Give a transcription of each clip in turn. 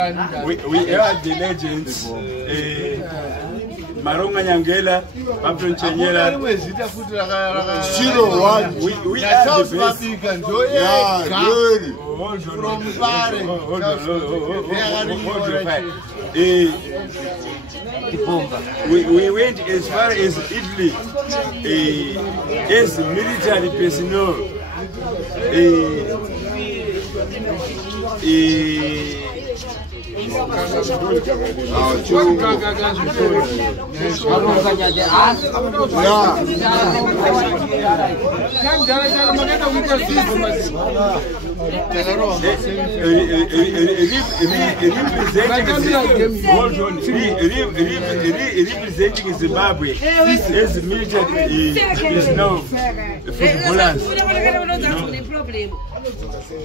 We are the legends. Maronga Nyangela, Pablo Chenyela. We are the best. We went as far as Italy as military personnel. Representing Zimbabwe as military personnel footballers.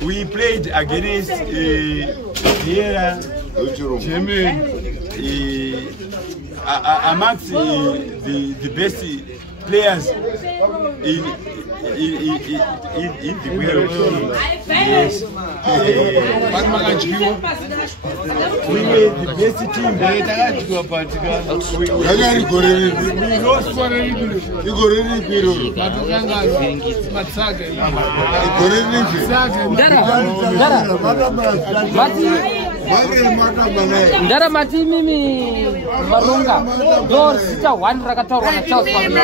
We played against here, Germany, amongst the best players in the world. Yes. We were the best team. Ndara mati mimi Maronga door sita one rakataura na Charles Maronga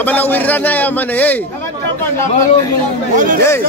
abana wirana ya mana hey hey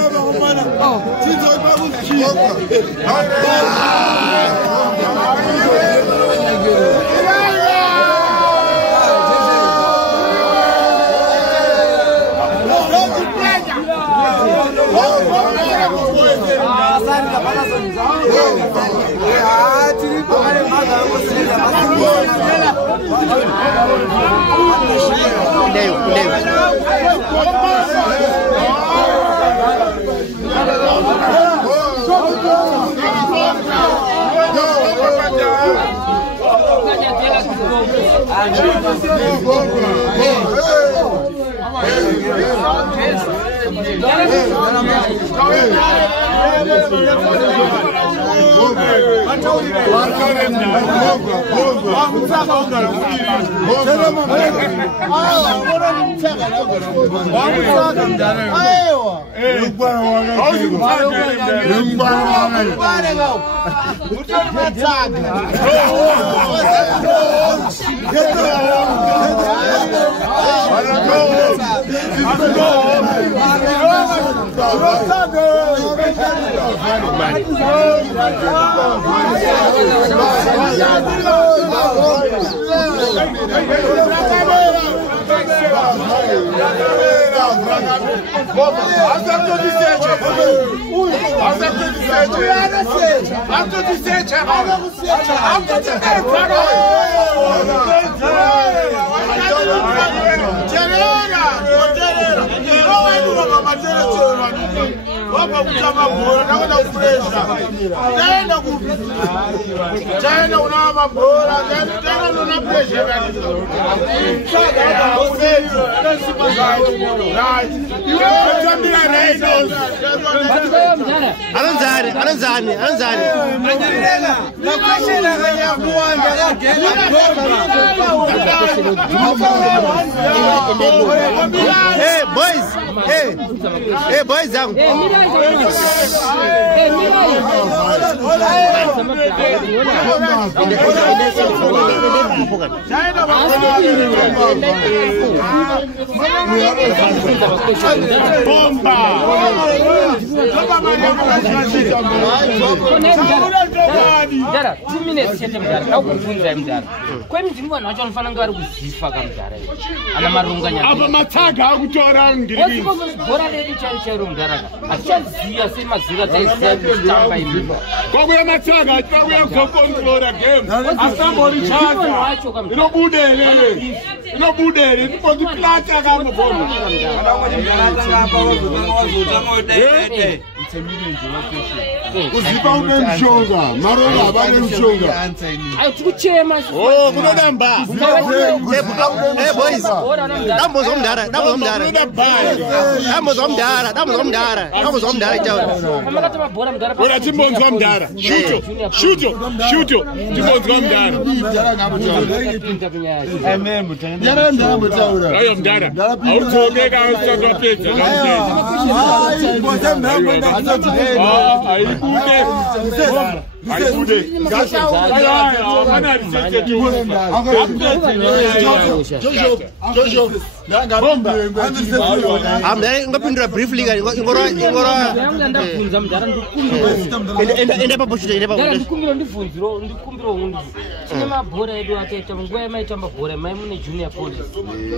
Hey boys, hey boys down. Dara 2 minutes chete mdara akufunza mdara kwemi ndimwana wacho anofana ngari kuzifa kamdara ana Maronga nyaka Aba matsaga akutora ngiri bora leli chaichero mdara achaziya semazira taisemtamba imi kwakuya matsaga kwakuya kucontrola game asambori chaka inobude lele No budere, because the plant are going to bomb. Uzipa unemshonga, marola banemshonga. Ayikuchema. Oh, kunomba. Hey boys. Damozomdara. Ora timbonzwa mdara. Shuto. Timbonzwa mdara. Ayo mdara. Awuthobeka awusatwaphetha. Ngapindura briefly ingora enda pabushita ndikumbira ndibvunziro tine mabhora edu akaita nguva yamaita mabhora mai mune junior police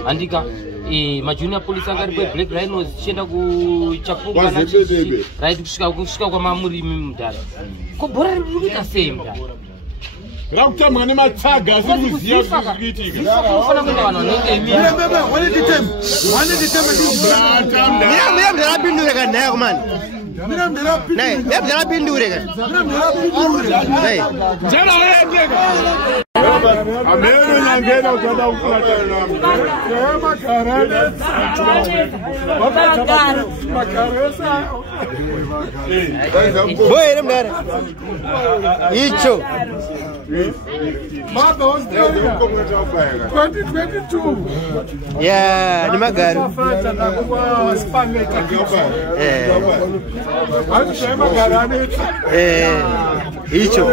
handika majunior police anga ari Black Rhinos tichienda kuchapunga right kusvika kwamamurimi mudhara ko bhora riri kuita sei mudhara Rakutambwa nematsaga asiri kuziya kuti zviitika. Kufana kuenda vanhu vanenge ndapindure kanhaya kumani ndapindure jana waendeka amene nyangena ukada ukulata nami makaresa boyere mngare icho 2022 yeah ni magari icho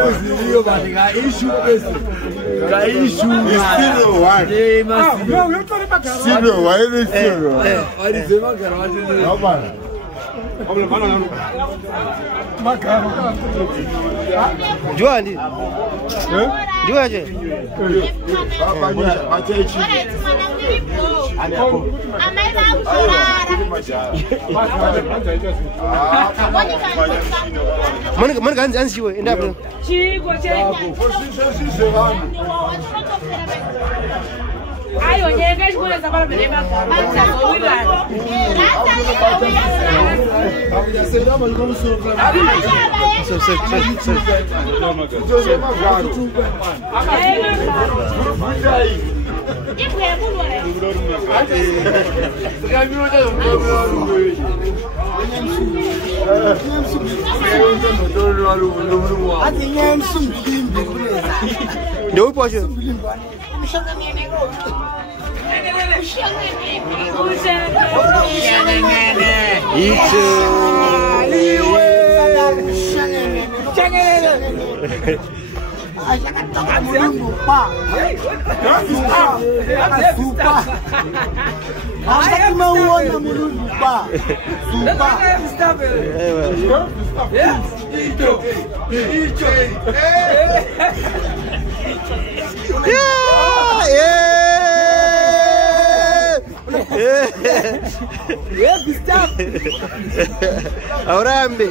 Juandi. Juaje. Mana kan ansi we enda bro. Chico ayo nyeka chikona zabala bereba Ndio upoje? Aurambe.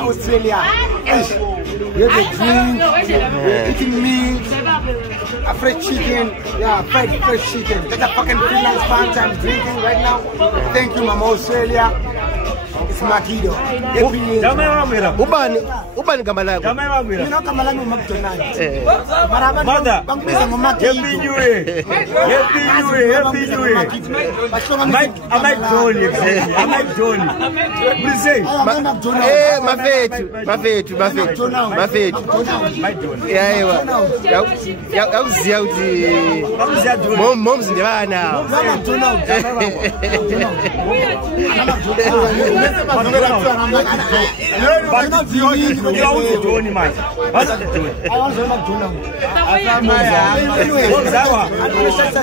Australia. You have a drink, eating meat, a fried chicken, fried chicken. Get a fucking freelance fans I'm drinking right now. Thank you, Mama Australia. It's Makido. Ubani kama lako. You know kama langu McDonald's. Mother. Happy New Year. Please say. Mafetu. Yakuziya kuti moms ndevana.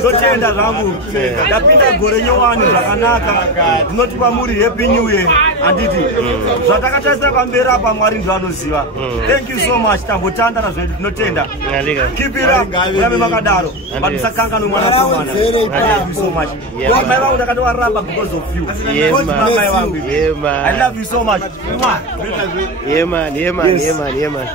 Totenda zangu ndapinda gore nyowani zvakanaka ndinotipa muri happy new year anditi zvatakataisa pamberi apa Mwari ndiye anoziva. Thank you so much tambotanda nazvedu tinotenda keep it up rame makadaro batisakangano mwana mwana. Thank you so much mai vangu ndakatowaramba because of you. Yes, mai vangu yeah, I love you so much. Yeah, man. Yeah, man. Yes. Yeah, man. Yeah, man.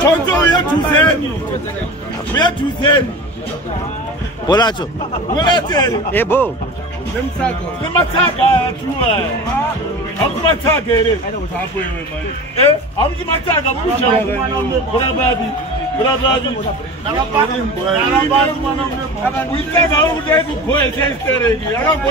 Chonto, we are to send. We are to send. Bolacho. We are to Hey, Bo. Mataka, I'm Mataka. I'm the Mataka. We take out there to go and say, I don't go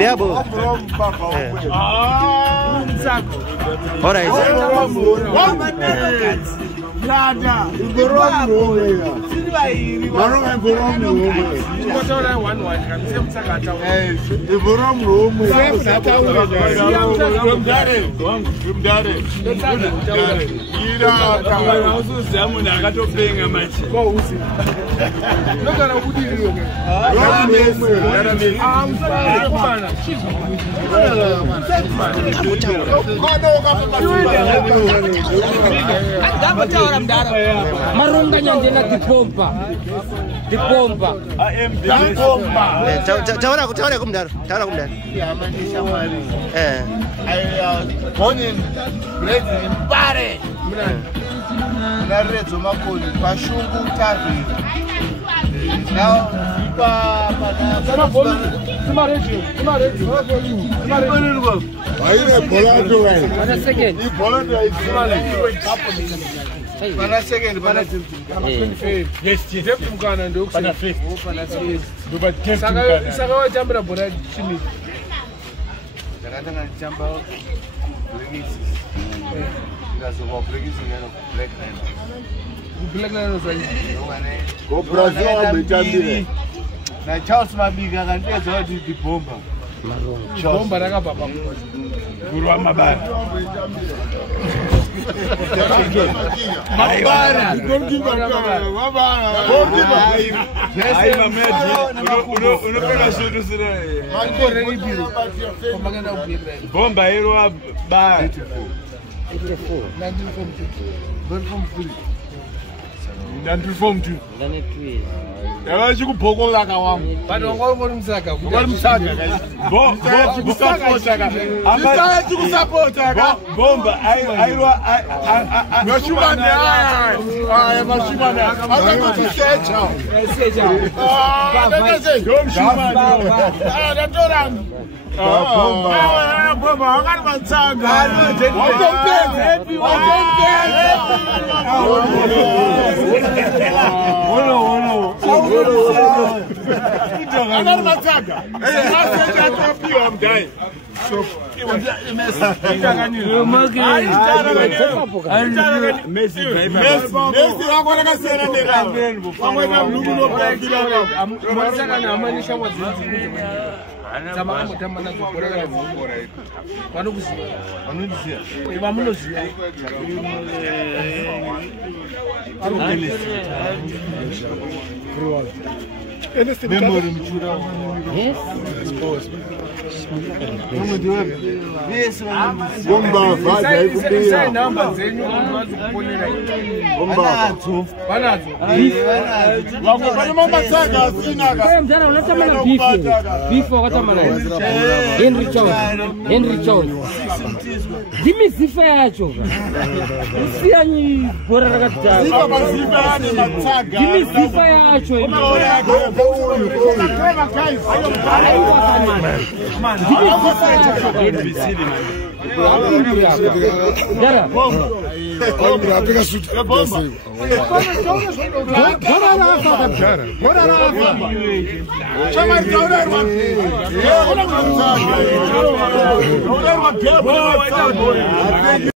Yeah, Bo. All right. Marunga nyandena tipompa. Taura kumdaro. Born in bred in Pare. Naredzo makoni pashungu tavi. Now Go Brazil, na Charles Mabiga kaneza wathi dibomba. Bomba rakababa. Guru wa mabara. Mabara. Ai mameji. Unapenda shutu sire. Bomba hilo ba. 1942. Yawa chikupokola kawamu. Bado ngongoni msaka. Bomba airwa mashumane aya mashumane akakusecha secha bomba akari matsanga Another massacre. I'm dying. So it was a mess. Henry Jones. Give me Zifa yacho. Usiani bora rakata. Give me Zifa yacho. Bora,